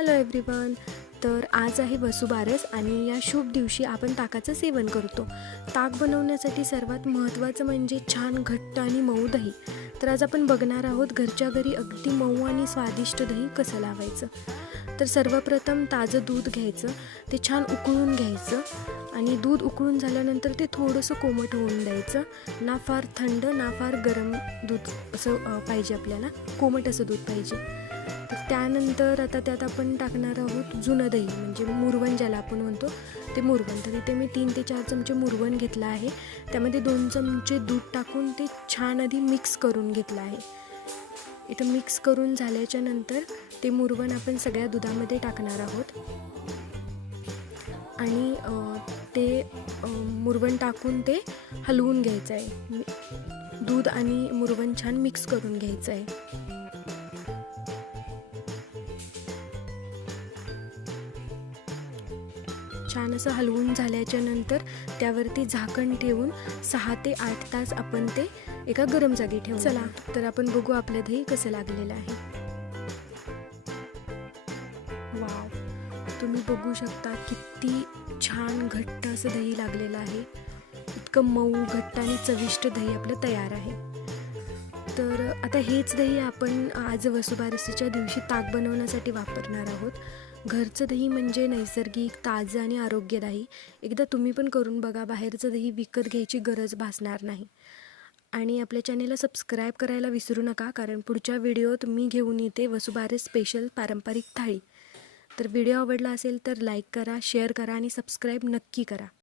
Hello everyone. तर आज आहे वसुबारस आणि या शुभ दिवशी आपण ताकाचं सेवन करतो. ताक बनवण्यासाठी सर्वात महत्त्वाचं म्हणजे छान घट्ट आणि मऊ दही. तर आज आपण बघणार आहोत घरच्या घरी अगदी मऊ आणि स्वादिष्ट दही कसं लावायचं. तर सर्वप्रथम ताजं दूध घ्यायचं, ते छान उकळून घ्यायचं आणि दूध उकळून झाल्यानंतर ते थोडंसं कोमट होऊन द्यायचं. ना फार थंड ना फार गरम दूध असं पाहिजे, आपल्याला कोमट असं दूध पाहिजे. तर त्यानंतर आता त्यात आपण टाकणार आहोत जुनं दही, म्हणजे मुरवण ज्याला आपण म्हणतो ते मुरवण. तर इथे मी 3 ते 4 चमचे मुरवण घेतलं आहे. त्यामध्ये 2 चमचे दूध टाकून ते छान आधी मिक्स करून घेतलं आहे. इथं मिक्स करून झाल्याच्या नंतर ते मुरवण आपण सगळ्या दुधामध्ये टाकणार आहोत आणि ते मुरवण टाकून ते हलवून घ्यायचं आहे. दूध आणि मुरवण छान मिक्स करून घ्यायचं आहे. छान असं हलवून झाल्याच्या नंतर त्यावरती झाकण ठेवून 6 ते 8 तास आपण ते एका गरम जागी ठेवू. चला तर आपण बघू आपलं दही कसं लागलेलं आहे. वाव, तुम्ही बघू शकता किती छान घट्ट असं दही लागलेलं आहे. इतकं मऊ घट्ट आणि चविष्ट दही आपलं तयार आहे. तर आता हेच दही आपण आज वसुबारसेच्या दिवशी ताक बनवण्यासाठी वापरणार आहोत. घरचं दही म्हणजे नैसर्गिक, ताजं आणि आरोग्यदायी. एकदा तुम्ही पण करून बघा, बाहेरचं दही विकत घ्यायची गरज भासणार नाही. आणि आपल्या चॅनेलला सबस्क्राईब करायला विसरू नका, कारण पुढच्या व्हिडिओत मी घेऊन येते वसुबारस स्पेशल पारंपरिक थाळी. तर व्हिडिओ आवडला असेल तर लाईक करा, शेअर करा आणि सबस्क्राईब नक्की करा.